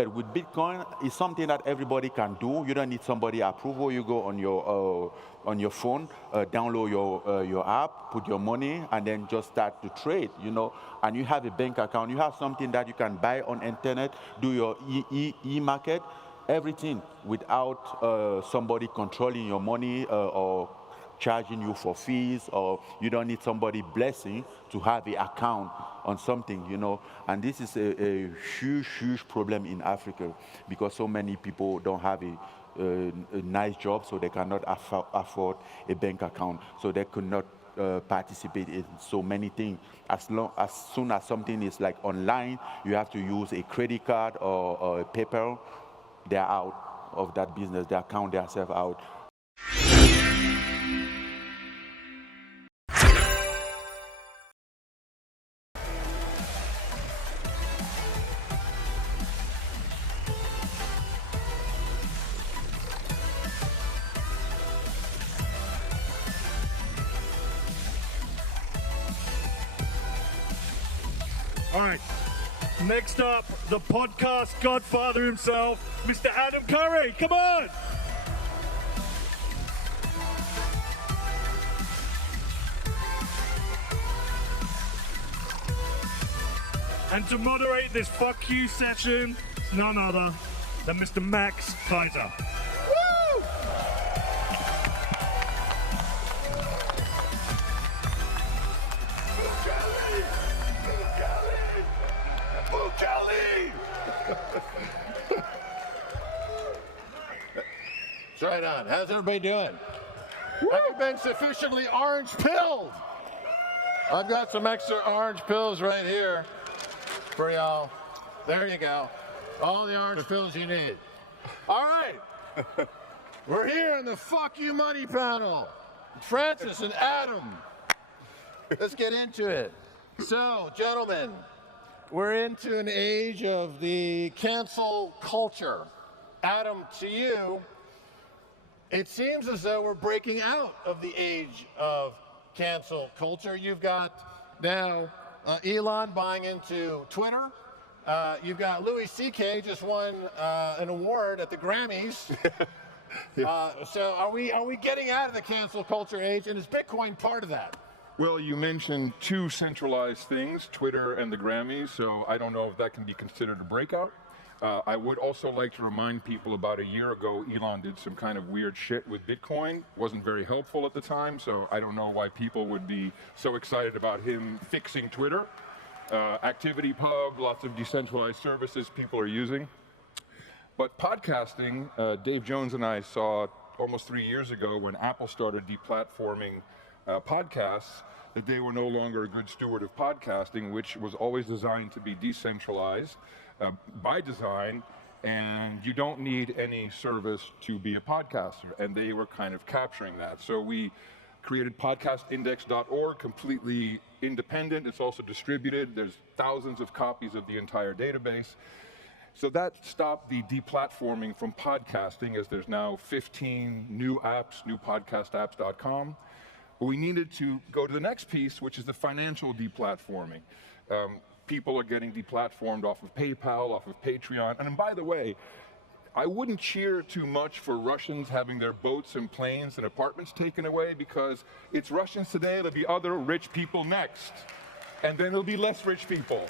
But with Bitcoin, it's something that everybody can do. You don't need somebody approval. You go on your phone, download your app, put your money, and then just start to trade. And you have a bank account. You have something that you can buy on internet, do your e-market, everything without somebody controlling your money or charging you for fees, or you don't need somebody blessing to have an account on something, And this is a huge problem in Africa because so many people don't have a nice job, so they cannot afford a bank account, so they could not participate in so many things. As soon as something is like online, you have to use a credit card or a PayPal, they're out of that business. They count themselves out. All right, next up, the podcast godfather himself, Mr. Adam Curry. Come on! And to moderate this fuck you session, none other than Mr. Max Keiser. Woo! It's right on. How's everybody doing? Have you been sufficiently orange pilled? I've got some extra orange pills right here for y'all. There you go. All the orange pills you need. All right. We're here in the Fuck You Money panel. Francis and Adam. Let's get into it. So, gentlemen, we're into an age of the cancel culture. Adam, to you, it seems as though we're breaking out of the age of cancel culture. You've got now Elon buying into Twitter. You've got Louis C.K. just won an award at the Grammys. So are we getting out of the cancel culture age, and is Bitcoin part of that? Well, you mentioned two centralized things, Twitter and the Grammys, so I don't know if that can be considered a breakout. I would also like to remind people about a year ago, Elon did some kind of weird shit with Bitcoin. Wasn't very helpful at the time, so I don't know why people would be so excited about him fixing Twitter. ActivityPub, lots of decentralized services people are using. But podcasting, Dave Jones and I saw almost 3 years ago when Apple started deplatforming podcasts, that they were no longer a good steward of podcasting, which was always designed to be decentralized by design, and you don't need any service to be a podcaster, and they were kind of capturing that. So we created podcastindex.org, completely independent. It's also distributed. There's thousands of copies of the entire database. So that stopped the deplatforming from podcasting, as there's now 15 new apps, newpodcastapps.com. But we needed to go to the next piece, which is the financial deplatforming. People are getting deplatformed off of PayPal, off of Patreon. And by the way, I wouldn't cheer too much for Russians having their boats and planes and apartments taken away, because it's Russians today, there'll be other rich people next. And then there'll be less rich people.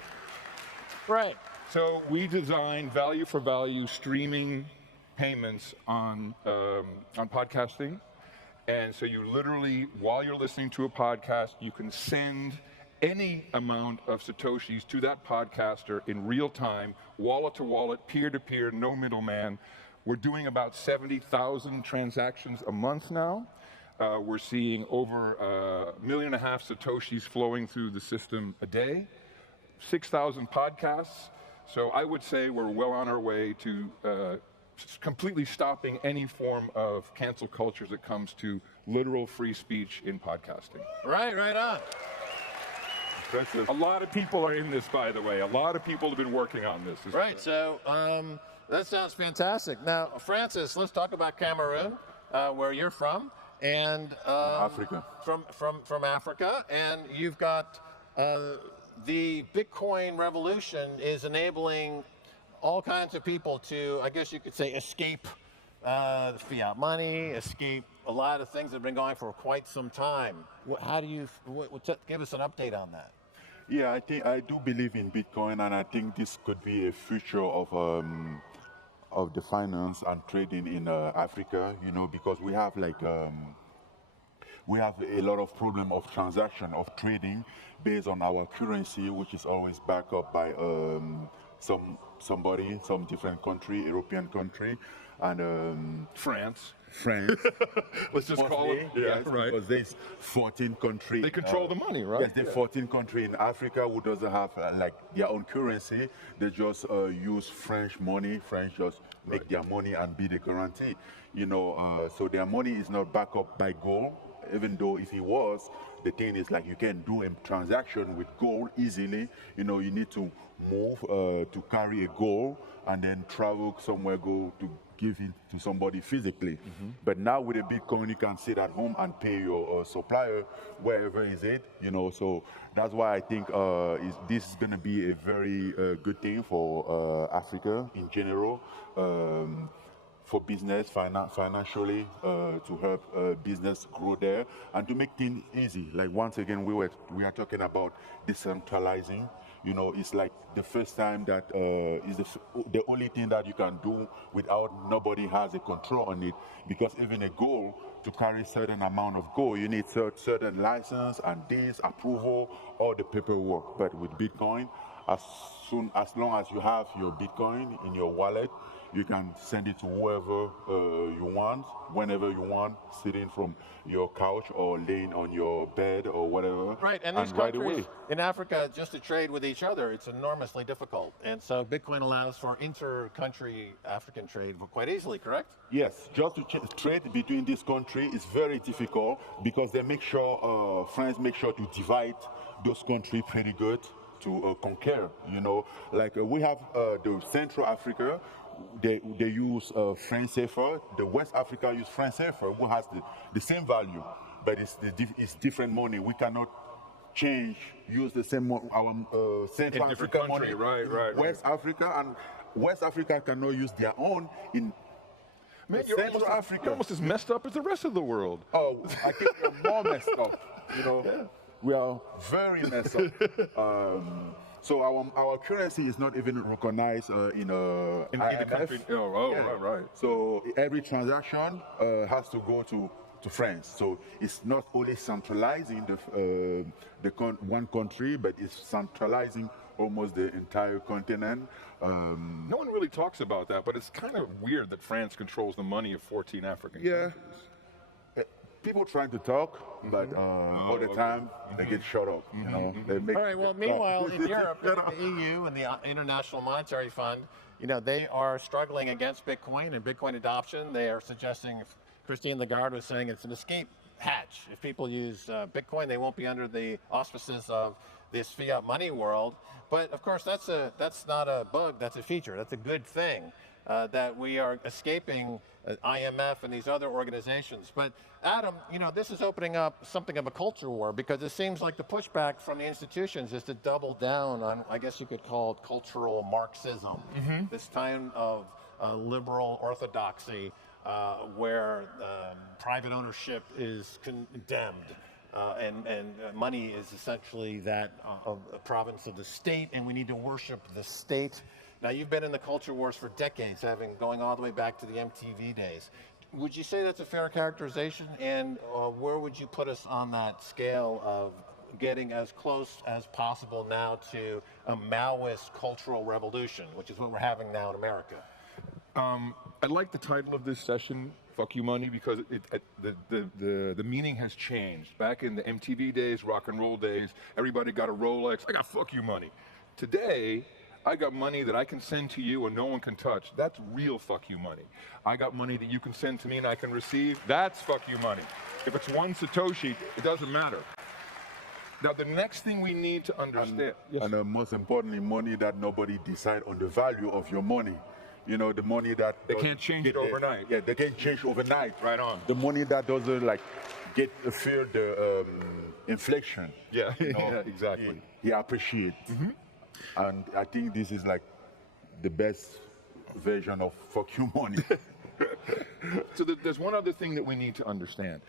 Right. So we designed value for value streaming payments on podcasting. And so you literally, while you're listening to a podcast, you can send any amount of Satoshis to that podcaster in real time, wallet to wallet, peer to peer, no middleman. We're doing about 70,000 transactions a month now. We're seeing over 1.5 million Satoshis flowing through the system a day, 6,000 podcasts. So I would say we're well on our way to completely stopping any form of cancel culture as it comes to literal free speech in podcasting. Right on. A lot of people are in this, by the way. A lot of people have been working on this. Right, so that sounds fantastic. Now, Francis, let's talk about Cameroon, where you're from, and Africa. From Africa, and you've got the Bitcoin revolution is enabling all kinds of people to, I guess you could say, escape the fiat money, escape a lot of things that have been going for quite some time. How do you, give us an update on that? Yeah, I do believe in Bitcoin, and I think this could be a future of the finance and trading in Africa. You know, because we have we have a lot of problem of transaction of trading based on our currency, which is always backed up by some different country, European country, and France. France. Let's just call it. Yeah, Yes, right. because there's 14 countries. They control the money, right? Yes, there's 14 countries in Africa who doesn't have like their own currency. They just use French money. French just make their money and be the guarantee. You know, so their money is not backed up by gold. Even though if it was, the thing is like you can do a transaction with gold easily. You know, you need to move to carry a gold and then travel somewhere, go to give it to somebody physically. But now with a Bitcoin, you can sit at home and pay your supplier wherever is it. You know, so that's why I think this is going to be a very good thing for Africa in general. For business, financially, to help business grow there and to make things easy. Like once again, we are talking about decentralizing. You know, it's like the first time that is the only thing that you can do without nobody has a control on it. Because even a goal to carry certain amount of gold, you need certain license and this approval, all the paperwork. But with Bitcoin, as long as you have your Bitcoin in your wallet, you can send it to whoever you want, whenever you want, sitting from your couch or laying on your bed or whatever. Right, and these right countries away. in Africa, just to trade with each other, it's enormously difficult. And so Bitcoin allows for inter-country African trade quite easily, correct? Yes, just to trade between this country is very difficult because they make sure, France make sure to divide those countries pretty good to conquer, you know. Like we have the Central Africa, they use franc CFA. The West Africa use franc CFA, who has the same value, but it's different money. We cannot use the same our Central In different Africa money. country, right. West Africa, and West Africa cannot use their own in Man, Central Africa. You're almost as messed up as the rest of the world. Oh, I think we're more messed up. You know, we are very messed up. So our currency is not even recognized in the country. Right. So every transaction has to go to France. So it's not only centralizing one country, but it's centralizing almost the entire continent. No one really talks about that, but it's kind of weird that France controls the money of 14 African countries. People trying to talk, but all the time they get shut up. You know, they make All right, well, meanwhile, in Europe, the EU and the International Monetary Fund, you know, they are struggling against Bitcoin and Bitcoin adoption. They are suggesting, Christine Lagarde was saying it's an escape hatch. If people use Bitcoin, they won't be under the auspices of this fiat money world. But of course, that's not a bug, that's a feature. That's a good thing that we are escaping IMF and these other organizations. But Adam, you know, this is opening up something of a culture war because it seems like the pushback from the institutions is to double down on, I guess you could call it cultural Marxism, this kind of liberal orthodoxy where private ownership is condemned. And money is essentially that of a province of the state, and we need to worship the state. Now, you've been in the culture wars for decades, going all the way back to the MTV days. Would you say that's a fair characterization? And where would you put us on that scale of getting as close as possible now to a Maoist cultural revolution, which is what we're having now in America? I like the title of this session, Fuck You Money, because the meaning has changed. Back in the MTV days, rock and roll days, everybody got a Rolex. I got fuck you money. Today, I got money that I can send to you and no one can touch. That's real fuck you money. I got money that you can send to me and I can receive. That's fuck you money. If it's one Satoshi, it doesn't matter. Now, the next thing we need to understand... And most importantly, money that nobody decide on the value of your money. You know, the money that... They can't change it overnight. Yeah, they can't change overnight. Right on. The money that doesn't, like, fear the inflation. Yeah, You know, yeah, exactly. He appreciates. And I think this is, like, the best version of fuck you money. So there's one other thing that we need to understand.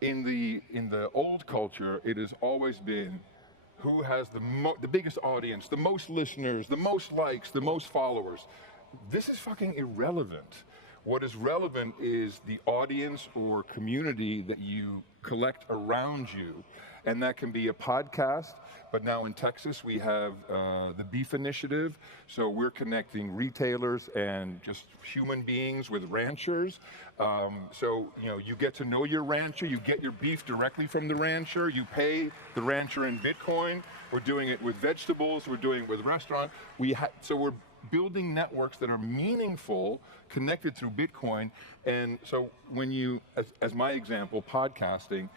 In the old culture, it has always been who has the biggest audience, the most listeners, the most likes, the most followers. This is fucking irrelevant. What is relevant is the audience or community that you collect around you. And that can be a podcast, but now in Texas we have the Beef Initiative. So we're connecting retailers and just human beings with ranchers. So, you know, you get to know your rancher, you get your beef directly from the rancher, you pay the rancher in Bitcoin. We're doing it with vegetables, we're doing it with restaurants. So we're building networks that are meaningful, connected through Bitcoin. And so when you, as my example, podcasting,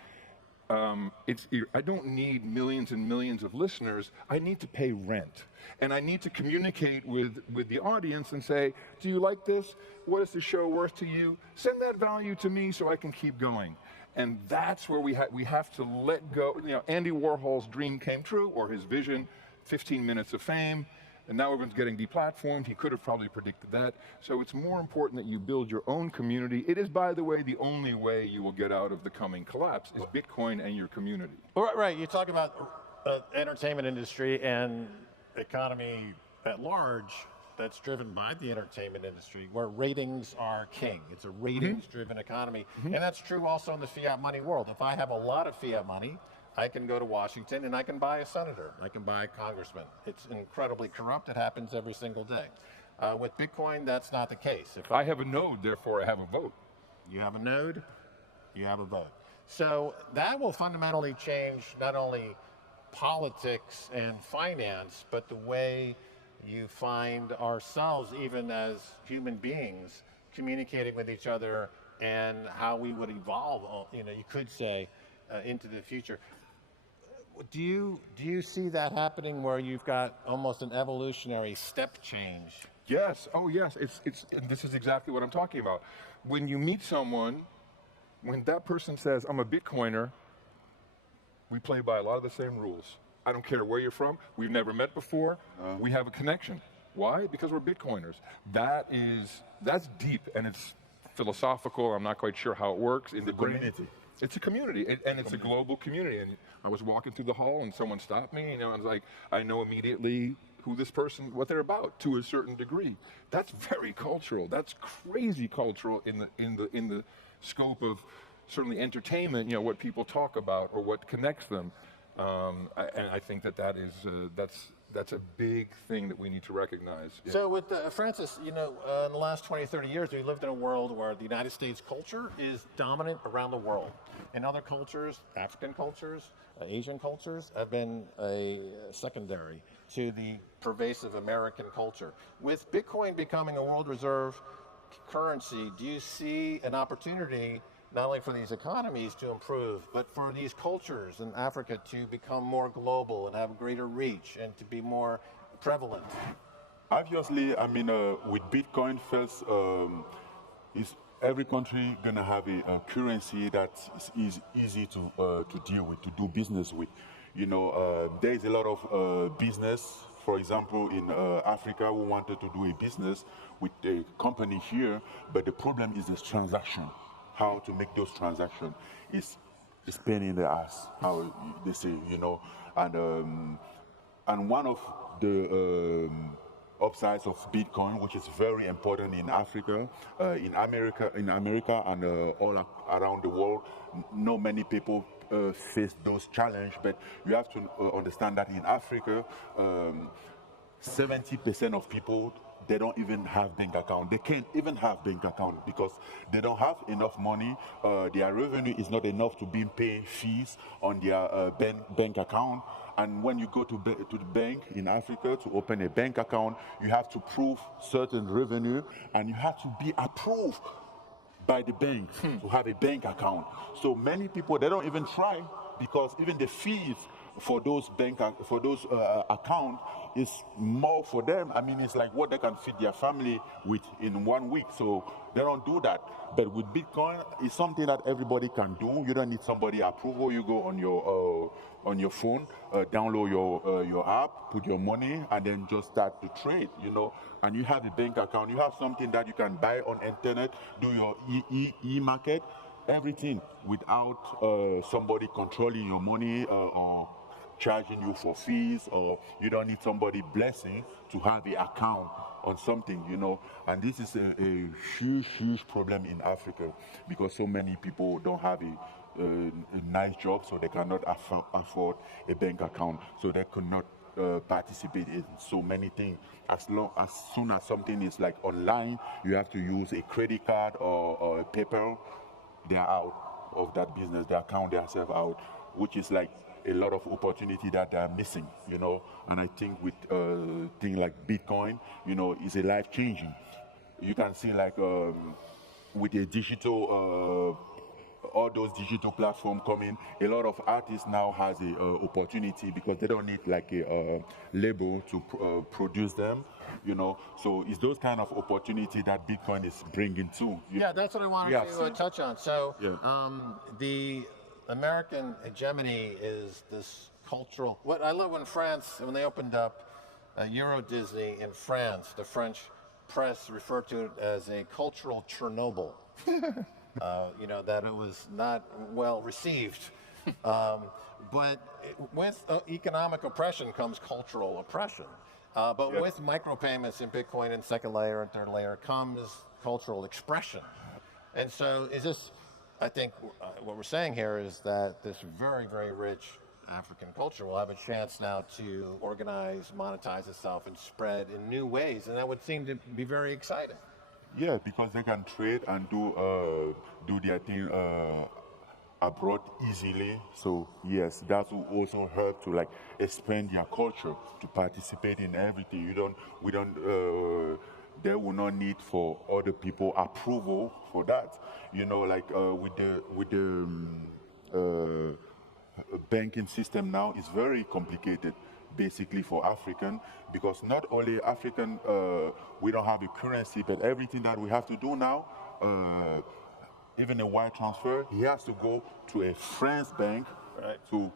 I don't need millions and millions of listeners. I need to pay rent. And I need to communicate with the audience and say, do you like this? What is the show worth to you? Send that value to me so I can keep going. And that's where we have to let go. You know, Andy Warhol's dream came true, or his vision, 15 minutes of fame. And now everyone's getting deplatformed. He could have probably predicted that. So it's more important that you build your own community. It is, by the way, the only way you will get out of the coming collapse is Bitcoin and your community. Right. You talk about entertainment industry and economy at large that's driven by the entertainment industry, where ratings are king. It's a ratings-driven economy. And that's true also in the fiat money world. If I have a lot of fiat money, I can go to Washington and I can buy a senator. I can buy a congressman. It's incredibly corrupt. It happens every single day. With Bitcoin, that's not the case. If I have a node, therefore I have a vote. You have a node, you have a vote. So that will fundamentally change not only politics and finance, but the way you find ourselves, even as human beings, communicating with each other and how we would evolve, you know, you could say, into the future. Do you see that happening where you've got almost an evolutionary step change? Yes. Oh, yes. And this is exactly what I'm talking about. When you meet someone, when that person says, I'm a Bitcoiner, we play by a lot of the same rules. I don't care where you're from. We've never met before. We have a connection. Why? Because we're Bitcoiners. That's deep, and it's philosophical. I'm not quite sure how it works in the community. It's a community, and it's a global community. And I was walking through the hall, and someone stopped me. You know, I was like, I know immediately who this person, what they're about, to a certain degree. That's very cultural. That's crazy cultural in the scope of certainly entertainment. You know, what people talk about or what connects them. And I think that's a big thing that we need to recognize. Yeah. So with Francis, you know, in the last 20, 30 years, we lived in a world where the United States culture is dominant around the world. In other cultures, African cultures, Asian cultures, have been secondary to the pervasive American culture. With Bitcoin becoming a world reserve currency, do you see an opportunity not only for these economies to improve, but for these cultures in Africa to become more global and have greater reach and to be more prevalent? Obviously, I mean, with Bitcoin first, is every country gonna have a currency that is easy to deal with, to do business with. You know, there is a lot of business. For example, in Africa, we wanted to do a business with a company here, but the problem is this transaction. How to make those transactions is pain in the ass, how they say, you know. And one of the upsides of Bitcoin, which is very important in Africa, in America, and all around the world, not many people face those challenges. But you have to understand that in Africa, 70% of people, they don't even have bank account. They can't even have bank account because they don't have enough money. Their revenue is not enough to be paying fees on their bank account. And when you go to the bank in Africa to open a bank account, you have to prove certain revenue, and you have to be approved by the bank to have a bank account. So many people, they don't even try because even the fees for those accounts is more for them. I mean, it's like what they can feed their family with in 1 week. So they don't do that. But with Bitcoin, it's something that everybody can do. You don't need somebody approval. You go on your phone, download your app, put your money, and then just start to trade. You know, and you have a bank account. You have something that you can buy on internet, do your e-market, everything without somebody controlling your money or charging you for fees, or you don't need somebody blessing to have an account on something, you know. And this is a huge problem in Africa because so many people don't have a nice job, so they cannot afford a bank account, so they cannot participate in so many things. As soon as something is like online, you have to use a credit card or a PayPal, they are out of that business. They count themselves out, which is like a lot of opportunity that they are missing, you know. And I think with things like Bitcoin, you know, is a life changing. You can see like with a digital, all those digital platforms coming, a lot of artists now has a opportunity because they don't need like a label to produce them, you know. So it's those kind of opportunity that Bitcoin is bringing too. Yeah, that's what I wanted to touch on. So the American hegemony is this cultural. What I love when France, when they opened up Euro Disney in France, the French press referred to it as a cultural Chernobyl. You know, that it was not well received. But with economic oppression comes cultural oppression. But with micropayments in Bitcoin and second layer and third layer comes cultural expression. And so is this, I think what we're saying here is that this very, very rich African culture will have a chance now to organize, monetize itself, and spread in new ways. And that would seem to be very exciting. Yeah, because they can trade and do their thing abroad easily. So yes, that will also help to like expand their culture, to participate in everything. They will not need for other people approval for that. You know, like with the banking system now, it's very complicated. Basically for African, because not only African, we don't have a currency, but everything that we have to do now, even a wire transfer, he has to go to a French bank to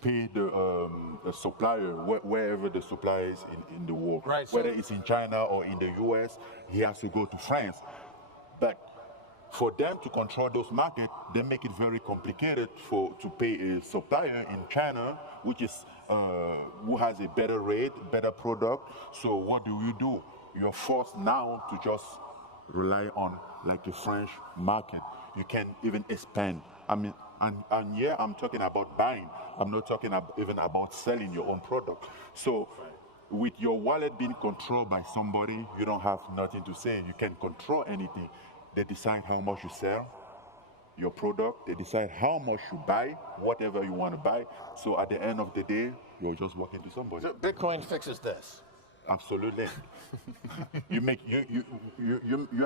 pay the supplier, wherever the supplier is in the world. Right, whether it's in China or in the US, he has to go to France. But for them to control those markets, they make it very complicated to pay a supplier in China, which is who has a better rate, better product. So what do? You're forced now to just rely on like the French market. You can't even expand. I mean, and yeah, I'm talking about buying. I'm not talking even about selling your own product. So with your wallet being controlled by somebody, you don't have nothing to say. You can control anything. They decide how much you sell your product. They decide how much you buy, whatever you want to buy. So at the end of the day, you're just working to somebody. So Bitcoin fixes this. Absolutely. You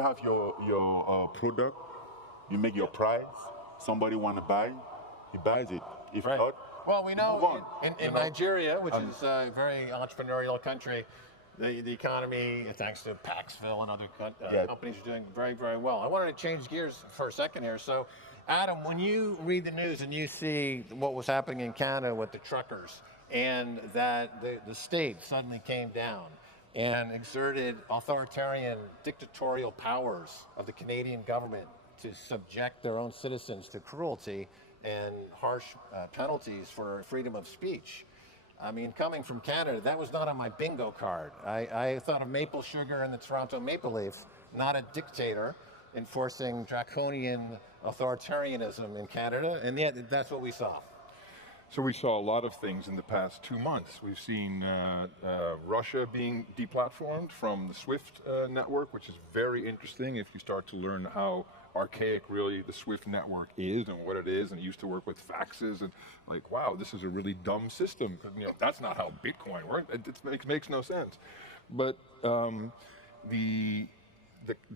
have your product. You make your price. Somebody want to buy, he buys it. If not, well, we know in Nigeria, which is a very entrepreneurial country, the economy, thanks to Paxville and other companies, are doing very, very well. I wanted to change gears for a second here. So, Adam, when you read the news and you see what was happening in Canada with the truckers, and that the state suddenly came down and exerted authoritarian dictatorial powers of the Canadian government to subject their own citizens to cruelty and harsh penalties for freedom of speech. I mean, coming from Canada, that was not on my bingo card. I thought of maple sugar and the Toronto Maple Leaf, not a dictator enforcing draconian authoritarianism in Canada, and yet that's what we saw. So we saw a lot of things in the past 2 months. We've seen Russia being deplatformed from the SWIFT network, which is very interesting if you start to learn how archaic really the SWIFT network is and what it is, and it used to work with faxes, and like, wow, this is a really dumb system. You know, that's not how Bitcoin works. It makes no sense. But the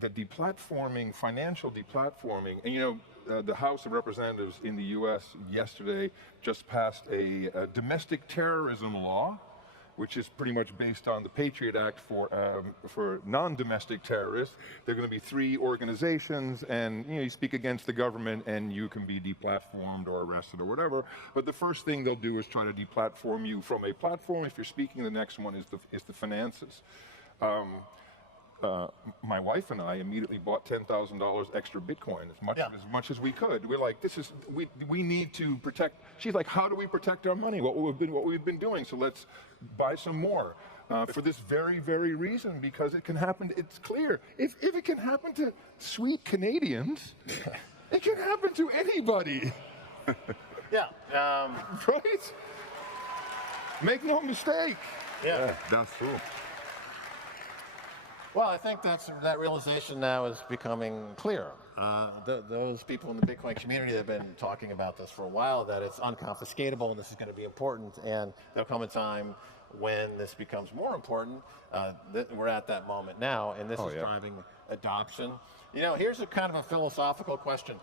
deplatforming, financial deplatforming, and you know, the House of Representatives in the U.S. yesterday just passed a domestic terrorism law which is pretty much based on the Patriot Act for non-domestic terrorists. There are going to be 3 organizations, and you speak against the government, and you can be deplatformed or arrested or whatever. But the first thing they'll do is try to deplatform you from a platform. If you're speaking, the next one is the finances. My wife and I immediately bought $10,000 extra Bitcoin, as much as we could. We're like, we need to protect. She's like, how do we protect our money? What we've been doing. So let's buy some more for this very, very reason, because it can happen. It's clear if it can happen to sweet Canadians, it can happen to anybody. Yeah. Right? Make no mistake. Yeah. That's true. Well, I think that realization now is becoming clear. Those people in the Bitcoin community that have been talking about this for a while, that it's unconfiscatable and this is going to be important, and there'll come a time when this becomes more important. We're at that moment now, and this is driving adoption. Here's a kind of a philosophical question.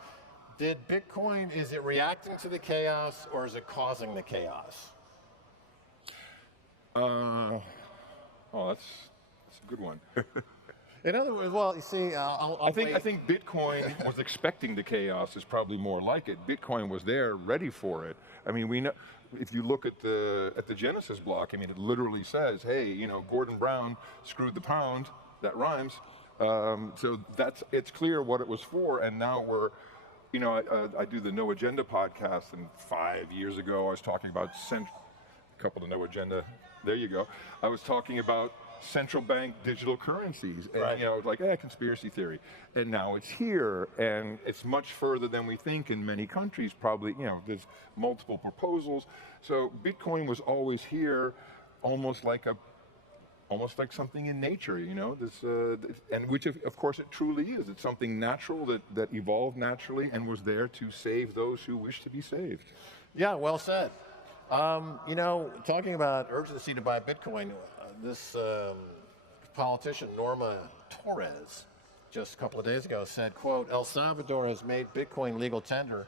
Is it reacting to the chaos, or is it causing the chaos? That's a good one. In other words, well, you see, I think Bitcoin was expecting the chaos is probably more like it. Bitcoin was there, ready for it. I mean, we know if you look at the Genesis block. I mean, it literally says, "Hey, Gordon Brown screwed the pound." That rhymes. So it's clear what it was for, and now we're. I do the No Agenda podcast, and 5 years ago I was talking about a couple of No Agenda. There you go. I was talking about central bank digital currencies, and right. Like conspiracy theory, and now it's here, and it's much further than we think in many countries. Probably, there's multiple proposals. So Bitcoin was always here, almost like something in nature, and which of course it truly is. It's something natural that evolved naturally and was there to save those who wish to be saved. Yeah, well said. Talking about urgency to buy Bitcoin, this politician, Norma Torres, just a couple of days ago said, quote, "El Salvador has made Bitcoin legal tender.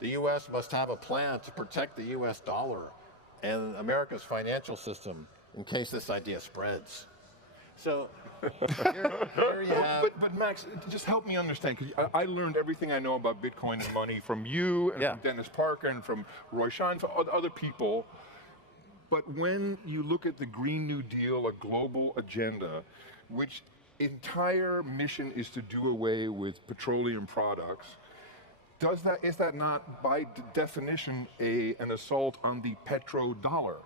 The U.S. must have a plan to protect the U.S. dollar and America's financial system in case this idea spreads." So here you have... But Max, just help me understand, because I learned everything I know about Bitcoin and money from you and from Dennis Parker and from Roy Schein, from other people. But when you look at the Green New Deal, a global agenda, which entire mission is to do away with petroleum products, is that not by definition an assault on the petrodollar?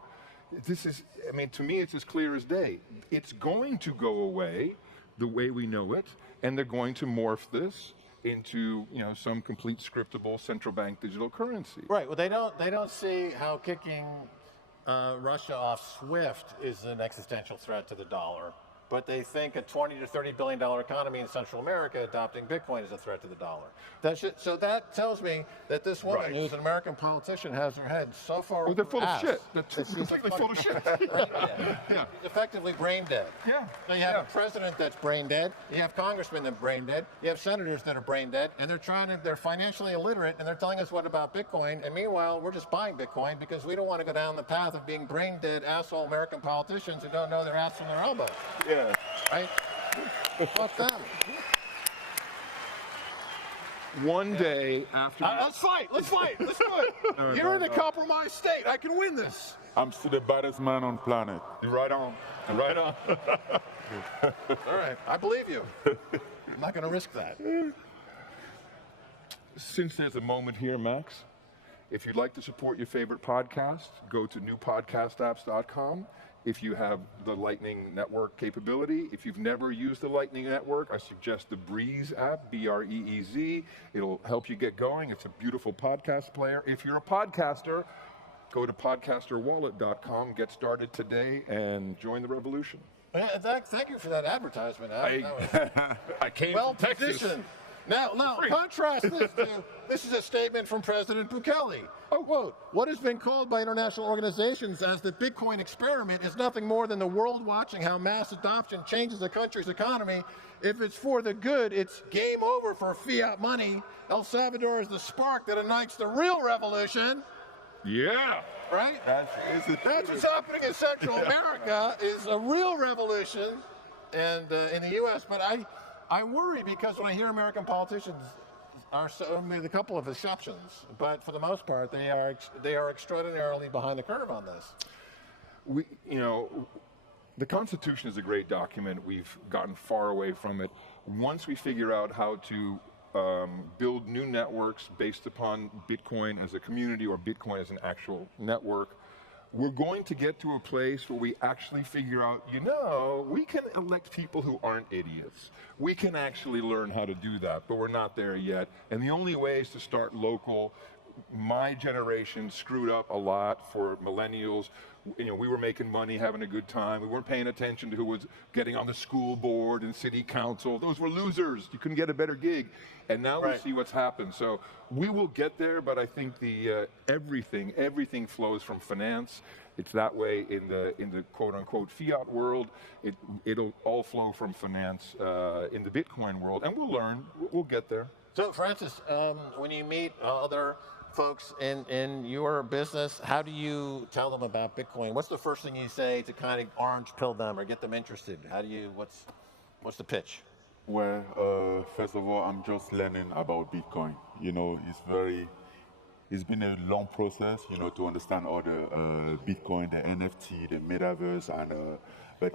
To me, it's as clear as day. It's going to go away the way we know it, and they're going to morph this into, some complete scriptable central bank digital currency. Right. Well, they don't see how kicking Russia off SWIFT is an existential threat to the dollar, but they think a $20 to $30 billion economy in Central America adopting Bitcoin is a threat to the dollar. So that tells me that this woman, who's an American politician, has her head so far up they're full her of shit. ass They're completely full of shit. Yeah. Effectively brain dead. Yeah. So you have a president that's brain dead. You have congressmen that are brain dead. You have senators that are brain dead, and they're financially illiterate, and they're telling us what about Bitcoin. And meanwhile, we're just buying Bitcoin because we don't want to go down the path of being brain dead asshole American politicians who don't know their ass from their elbow. Yeah. Right? Fuck them. One day after... Let's fight. Let's do it. You're in a compromised state. I can win this. I'm still the baddest man on planet. Right on. Right on. All right. I believe you. I'm not going to risk that. Since there's a moment here, Max, if you'd like to support your favorite podcast, go to newpodcastapps.com. If you have the Lightning Network capability, if you've never used the Lightning Network, I suggest the Breeze app, BREEZ. It'll help you get going. It's a beautiful podcast player. If you're a podcaster, go to podcasterwallet.com, get started today, and join the revolution. Thank you for that advertisement. I came well from Texas. Positioned. Now, contrast this to, this is a statement from President Bukele. Quote, "What has been called by international organizations as the Bitcoin experiment is nothing more than the world watching how mass adoption changes a country's economy. If it's for the good, it's game over for fiat money. El Salvador is the spark that ignites the real revolution." Yeah. right? That's That's what's happening in Central America is a real revolution, and in the U.S. But I worry because when I hear American politicians are so, I mean, a couple of exceptions, but for the most part, they are extraordinarily behind the curve on this. The Constitution is a great document. We've gotten far away from it. Once we figure out how to build new networks based upon Bitcoin as a community or Bitcoin as an actual network, we're going to get to a place where we actually figure out, we can elect people who aren't idiots. We can actually learn how to do that, but we're not there yet. And the only way is to start local. My generation screwed up a lot for millennials. We were making money, having a good time. We weren't paying attention to who was getting on the school board and city council. Those were losers. You couldn't get a better gig. And now we see what's happened. So we will get there, but I think the everything flows from finance. It's that way in the quote unquote fiat world. It'll all flow from finance in the Bitcoin world, and we'll learn. We'll get there. So, Francis, when you meet other folks in your business, how do you tell them about Bitcoin? What's the first thing you say to kind of orange pill them or get them interested? What's the pitch? Well, first of all, I'm just learning about Bitcoin. It's been a long process, to understand all the Bitcoin, the NFT, the metaverse, and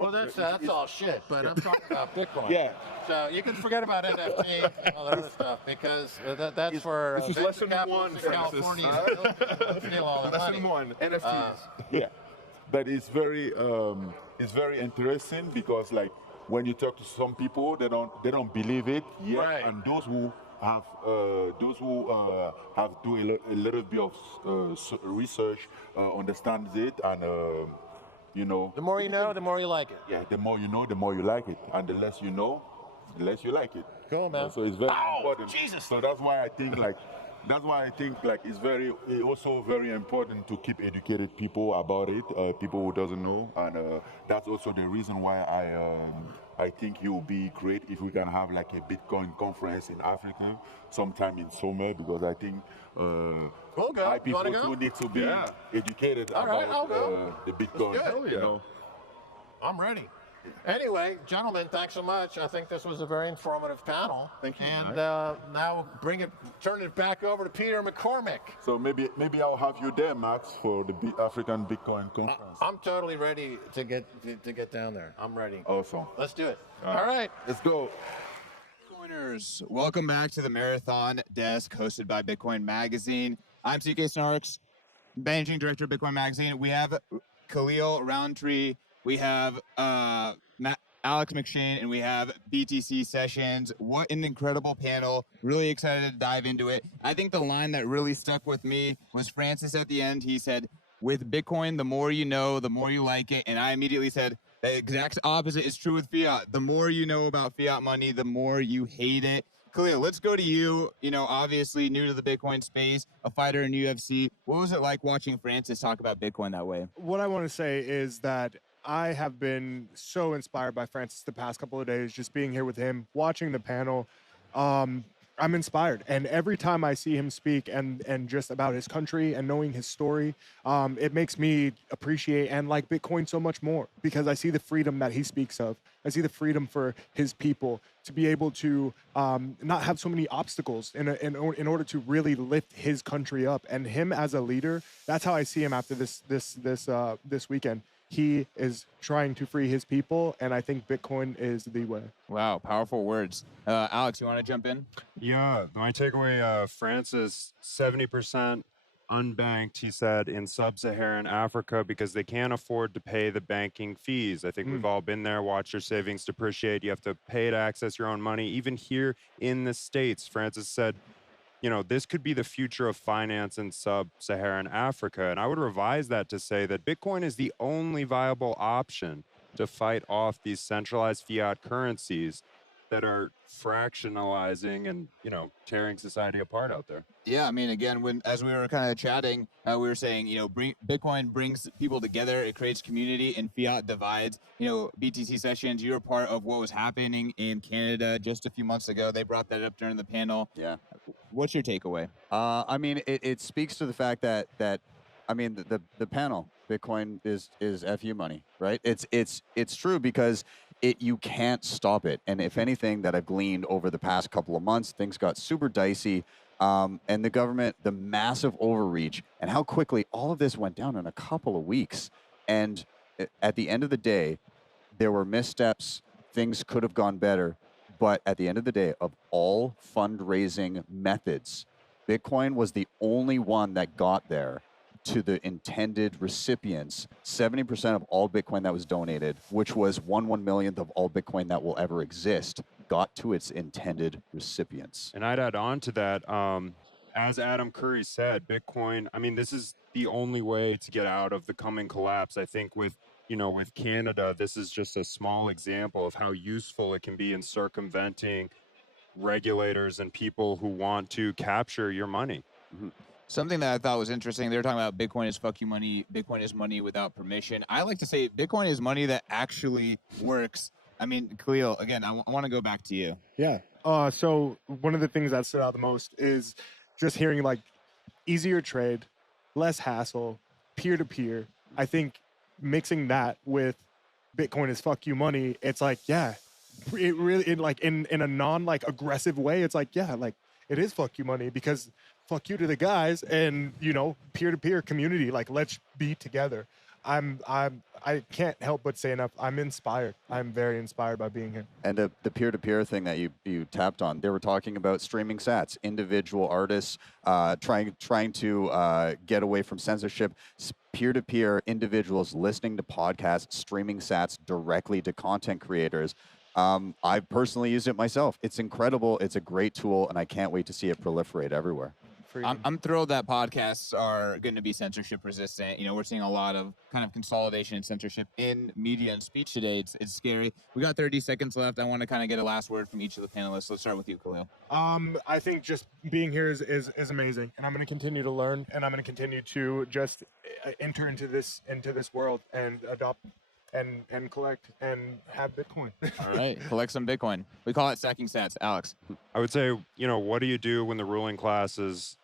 Well, that's all shit, but I'm talking about Bitcoin. Yeah. So you can forget about NFT and all that other stuff because that's for This is lesson one, in Francis. California. They'll steal all the money. Lesson one, NFTs. yeah, but it's very interesting because when you talk to some people, they don't believe it yet, Right. and those who have do a little bit of research understands it, and The more you know, the more you like it. yeah, the more you know, the more you like it, and the less you know, the less you like it. Cool, man. So it's very important. Jesus. So that's why I think it's also very important to keep educated people about it, people who doesn't know, and that's also the reason why I think it would be great if we can have like a Bitcoin conference in Africa sometime in summer, because I think We'll go. You people wanna go? too need to be educated All right, I'll about go. the Bitcoin. Let's do it. I'm ready. Anyway, gentlemen, thanks so much. I think this was a very informative panel. Thank you. And now turn it back over to Peter McCormick. So maybe I'll have you there, Max, for the African Bitcoin conference. I'm totally ready to get down there. I'm ready. Awesome. Let's do it. All right. Let's go. Bitcoiners, welcome back to the Marathon Desk hosted by Bitcoin Magazine. I'm CK Snarks, Managing Director of Bitcoin Magazine. We have Khalil Roundtree, we have Alex McShane, and we have BTC Sessions. What an incredible panel. Really excited to dive into it. I think the line that really stuck with me was Francis at the end. He said, with Bitcoin, the more you know, the more you like it. And I immediately said, the exact opposite is true with fiat. The more you know about fiat money, the more you hate it. Khalil, let's go to you. Obviously new to the Bitcoin space, a fighter in UFC. What was it like watching Francis talk about Bitcoin that way? What I want to say is that I have been so inspired by Francis the past couple of days, just being here with him, watching the panel. I'm inspired. And every time I see him speak and just about his country and knowing his story, it makes me appreciate and like Bitcoin so much more, because I see the freedom that he speaks of. I see the freedom for his people to be able to not have so many obstacles in order to really lift his country up. And him as a leader, that's how I see him after this weekend. He is trying to free his people, and I think Bitcoin is the way. Wow, powerful words. Alex, you want to jump in? Yeah, my takeaway, Francis, 70% unbanked, he said, in sub-Saharan Africa because they can't afford to pay the banking fees. I think we've all been there, watched your savings depreciate. You have to pay to access your own money. Even here in the States, Francis said, this could be the future of finance in sub-Saharan Africa. And I would revise that to say that Bitcoin is the only viable option to fight off these centralized fiat currencies that are fractionalizing and, tearing society apart out there. Yeah, I mean, again, as we were kind of chatting, we were saying, Bitcoin brings people together, it creates community, and fiat divides. BTC Sessions, you were part of what was happening in Canada just a few months ago. They brought that up during the panel. Yeah. What's your takeaway? I mean, it speaks to the fact that I mean, the panel, Bitcoin is FU money, right? It's true because you can't stop it. And if anything that I've gleaned over the past couple of months, things got super dicey. And the government, the massive overreach, and how quickly all of this went down in a couple of weeks. And at the end of the day, there were missteps. Things could have gone better. But at the end of the day, of all fundraising methods, Bitcoin was the only one that got there to the intended recipients. 70% of all Bitcoin that was donated, which was 1/1,000,000th of all Bitcoin that will ever exist, got to its intended recipients. And I'd add on to that, as Adam Curry said, Bitcoin, I mean, this is the only way to get out of the coming collapse. I think with Canada, this is just a small example of how useful it can be in circumventing regulators and people who want to capture your money. Something that I thought was interesting, they were talking about Bitcoin is fuck you money, Bitcoin is money without permission. I like to say Bitcoin is money that actually works. I mean, Khalil, again, I want to go back to you. Yeah. So one of the things that stood out the most is just hearing like easier trade, less hassle, peer-to-peer. I think mixing that with Bitcoin is fuck you money, it's like, yeah, it really in a non like aggressive way, it's like, yeah, like it is fuck you money because fuck you to the guys and peer-to-peer community, like let's be together. I can't help but say enough. I'm inspired. I'm very inspired by being here. And the peer-to-peer thing that you tapped on, they were talking about streaming sats, individual artists trying to get away from censorship, peer-to-peer individuals listening to podcasts, streaming sats directly to content creators. I've personally used it myself. It's incredible. It's a great tool, and I can't wait to see it proliferate everywhere. I'm thrilled that podcasts are going to be censorship resistant. We're seeing a lot of kind of consolidation and censorship in media and speech today. It's scary. We got 30 seconds left. I want to kind of get a last word from each of the panelists. Let's start with you, Khalil. I think just being here is amazing, and I'm going to continue to learn, and I'm going to continue to just enter into this world and adopt and collect and have Bitcoin. All right, collect some Bitcoin. We call it stacking sats. Alex. I would say, what do you do when the ruling class is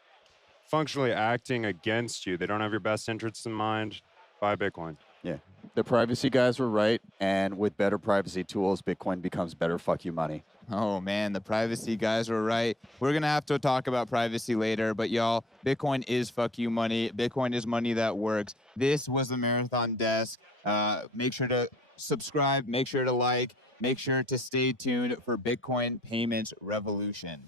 functionally acting against you? They don't have your best interests in mind. Buy Bitcoin. Yeah. The privacy guys were right, and with better privacy tools, Bitcoin becomes better fuck you money. Oh, man, the privacy guys were right. We're going to have to talk about privacy later, but y'all, Bitcoin is fuck you money. Bitcoin is money that works. This was the Marathon Desk. Make sure to subscribe. Make sure to like. Make sure to stay tuned for Bitcoin Payments Revolution.